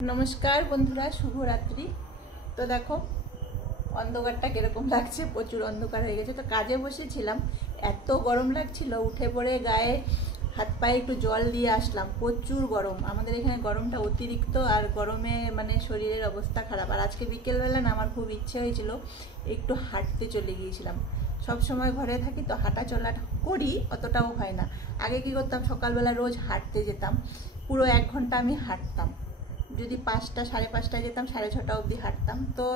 नमस्कार बंधुरा शुभ रात्रि। तो देखो अंधकारটা কিরকম লাগছে, প্রচুর অন্ধকার হয়ে গেছে। তো কাজে বসেছিলাম, এত গরম লাগছিল, উঠে পড়ে গায়ে হাত পায়ে একটু জল দিয়ে আসলাম। প্রচুর গরম, আমাদের এখানে গরমটা অতিরিক্ত, আর গরমে মানে শরীরের অবস্থা খারাপ। আর আজকে বিকেলবেলা না আমার খুব ইচ্ছে হয়েছিল একটু হাঁটতে চলে গিয়েছিলাম। সব সময় ঘরে থাকি তো হাঁটা চলা করি, অতটাও হয় না। আগে কি করতাম, সকালবেলা রোজ হাঁটতে যেতাম, পুরো 1 ঘন্টা আমি হাঁটতাম। যদি 5টা সাড়ে 5টায় যেতাম, 6:30 অবধি হাঁটতাম। তো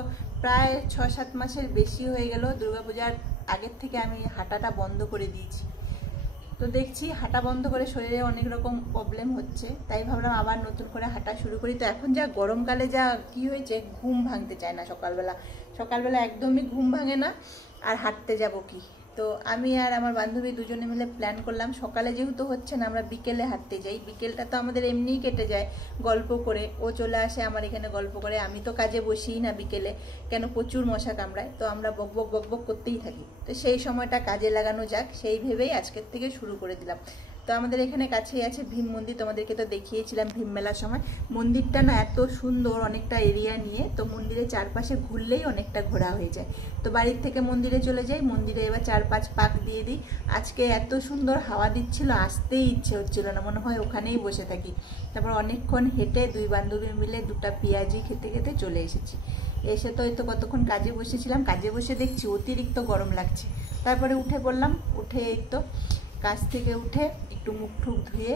প্রায় 6-7 মাসের বেশি হয়ে গেল, দুর্গাপূজার আগের থেকে আমি হাঁটাটা বন্ধ করে দিয়েছি। তো দেখছি হাঁটা বন্ধ করে শরীরে অনেক রকম প্রবলেম হচ্ছে, তাই ভাবলাম আবার নতুন করে হাঁটা শুরু করি। তো এখন যা গরমকালে যা কি হয়েছে, ঘুম ভাঙতে চায় না সকালবেলা একদমই ঘুম ভাঙে না। আর হাঁটতে যাব কি, তো আমি আর আমার বান্ধবী দুজনে মিলে প্ল্যান করলাম, সকালে যেহেতু হচ্ছে না আমরা বিকেলে হাঁটতে যাই। বিকেলটা তো আমাদের এমনিই কেটে যায় গল্প করে, ও চলে আসে আমার এখানে গল্প করে। আমি তো কাজে বসিই না বিকেলে, কেন প্রচুর মশা কামড়ায়, তো আমরা বকবক বকবক করতেই থাকি। তো সেই সময়টা কাজে লাগানো যাক, সেই ভেবেই আজকের থেকে শুরু করে দিলাম। তো আমাদের এখানে কাছেই আছে ভীম মন্দির, তোমাদেরকে তো দেখিয়েছিলাম ভীম মেলার সময়। মন্দিরটা না এত সুন্দর, অনেকটা এরিয়া নিয়ে, তো মন্দিরের চারপাশে ঘুরলেই অনেকটা ঘোরা হয়ে যায়। তো বাড়ির থেকে মন্দিরে চলে যাই, মন্দিরে এবার 4-5 পাক দিয়ে দিই। আজকে এত সুন্দর হাওয়া দিচ্ছিল, আসতেই ইচ্ছে হচ্ছিল না, মনে হয় ওখানেই বসে থাকি। তারপর অনেকক্ষণ হেঁটে দুই বান্ধবী মিলে 2টা পেঁয়াজি খেতে খেতে চলে এসেছি। এসে তো এই তো কতক্ষণ কাজে বসেছিলাম, কাজে বসে দেখছি অতিরিক্ত গরম লাগছে। তারপরে উঠে পড়লাম, উঠে এই তো কাজ থেকে উঠে একটু মুখ টুক ধুয়ে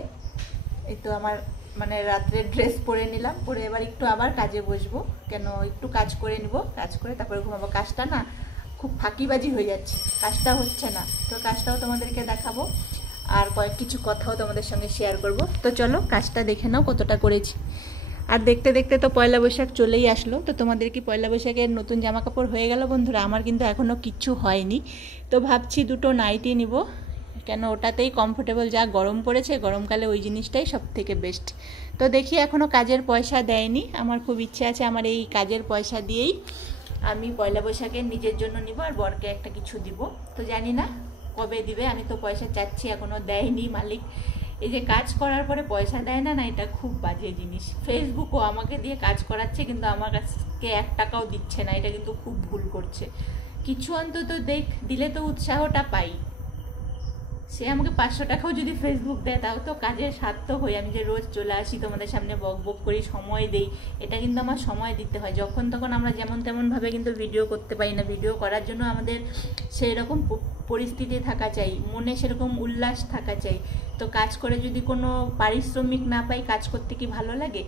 এই তো আমার মানে রাত্রের ড্রেস পরে নিলাম, পরে এবার একটু আবার কাজে বসবো, কেন একটু কাজ করে নিব, কাজ করে তারপরে ঘুমাবো। কাজটা না খুব ফাঁকিবাজি হয়ে যাচ্ছে, কাজটা হচ্ছে না, তো কাজটাও তোমাদেরকে দেখাবো আর কিছু কথাও তোমাদের সঙ্গে শেয়ার করব। তো চলো কাজটা দেখে নাও কতটা করেছি। আর দেখতে দেখতে তো পয়লা বৈশাখ চলেই আসলো। তো তোমাদের কি পয়লা বৈশাখের নতুন জামা কাপড় হয়ে গেল বন্ধুরা? আমার কিন্তু এখনও কিচ্ছু হয়নি। তো ভাবছি 2টো নাইটি নিব, কেন ওটাতেই কমফোর্টেবল। যা গরম পড়েছে, গরমকালে ওই জিনিসটাই সব থেকে বেস্ট। তো দেখি এখনও কাজের পয়সা দেয়নি, আমার খুব ইচ্ছে আছে আমার এই কাজের পয়সা দিয়েই আমি পয়লা বৈশাখে নিজের জন্য নিব আর বরকে একটা কিছু দিব। তো জানি না কবে দিবে, আমি তো পয়সা চাচ্ছি, এখনও দেয়নি মালিক। এই যে কাজ করার পরে পয়সা দেয় না, এটা খুব বাজে জিনিস। ফেসবুকও আমাকে দিয়ে কাজ করাচ্ছে, কিন্তু আমার কাছে 1 টাকাও দিচ্ছে না, এটা কিন্তু খুব ভুল করছে। কিছু অন্তত দিলে তো উৎসাহটা পাই। সে আমাকে 500 টাকাও যদি ফেসবুক দেয়, তাও তো কাজের সার্থক হই। আমি যে রোজ চলে আসি তোমাদের সামনে, বক বক করি, সময় দেই, এটা কিন্তু আমার সময় দিতে হয়। যখন তখন আমরা যেমন তেমনভাবে কিন্তু ভিডিও করতে পারি না। ভিডিও করার জন্য আমাদের সেই রকম পরিস্থিতি থাকা চাই, মনে সেরকম উল্লাস থাকা চাই। তো কাজ করে যদি কোনো পারিশ্রমিক না পাই, কাজ করতে কি ভালো লাগে?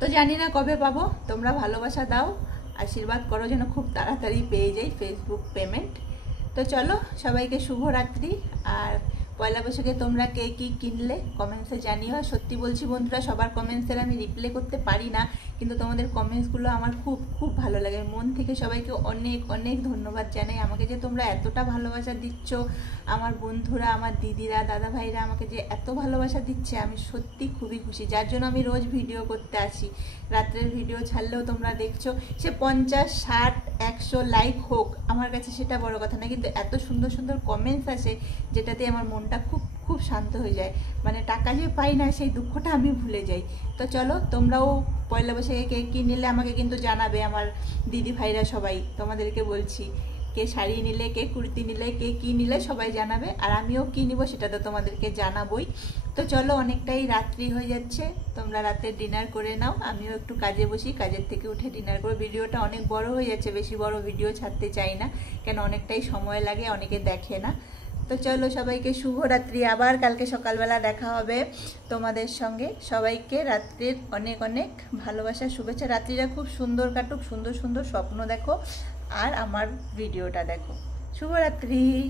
তো জানি না কবে পাবো, তোমরা ভালোবাসা দাও, আশীর্বাদ করো যেন খুব তাড়াতাড়ি পেয়ে যাই ফেসবুক পেমেন্ট। তো চলো সবাইকে শুভরাত্রি। আর পয়লা বৈশাখে তোমরা কে কী কিনলে কমেন্টসে জানিও। আর সত্যি বলছি বন্ধুরা, সবার কমেন্টসের আমি রিপ্লাই করতে পারি না, কিন্তু তোমাদের কমেন্টসগুলো আমার খুব খুব ভালো লাগে। মন থেকে সবাইকে অনেক অনেক ধন্যবাদ জানাই, আমাকে যে তোমরা এতটা ভালোবাসা দিচ্ছ। আমার বন্ধুরা, আমার দিদিরা, দাদা ভাইরা আমাকে যে এত ভালোবাসা দিচ্ছে, আমি সত্যি খুবই খুশি। যার জন্য আমি রোজ ভিডিও করতে আসি, রাত্রের ভিডিও ছাড়লেও তোমরা দেখছো। সে 50, 60, 100 লাইক হোক, আমার কাছে সেটা বড় কথা না, কিন্তু এত সুন্দর সুন্দর কমেন্টস আসে, যেটাতে আমার মনটা খুব খুব শান্ত হয়ে যায়। মানে টাকা যে পাই না, সেই দুঃখটা আমি ভুলে যাই। তো চলো তোমরাও পয়লা বৈশাখে কে কী নিলে আমাকে কিন্তু জানাবে। আমার দিদি ভাইরা সবাই, তোমাদেরকে বলছি, কে শাড়ি নিলে, কে কুর্তি নিলে, কে কী নিলে সবাই জানাবে। আর আমিও কী নিব সেটা তো তোমাদেরকে জানাবই। তো চলো অনেকটাই রাত্রি হয়ে যাচ্ছে, তোমরা রাতে ডিনার করে নাও, আমিও একটু কাজে বসি, কাজের থেকে উঠে ডিনার করে। ভিডিওটা অনেক বড় হয়ে যাচ্ছে, বেশি বড় ভিডিও ছাড়তে চাই না, কেন অনেকটাই সময় লাগে, অনেকে দেখে না। তো চলো সবাইকে শুভরাত্রি, আবার কালকে সকালবেলা দেখা হবে তোমাদের সঙ্গে। সবাইকে রাত্রির অনেক অনেক ভালোবাসা, শুভেচ্ছা। রাত্রিটা খুব সুন্দর কাটুক, সুন্দর সুন্দর স্বপ্ন দেখো, আর আমার ভিডিওটা দেখো। শুভরাত্রি।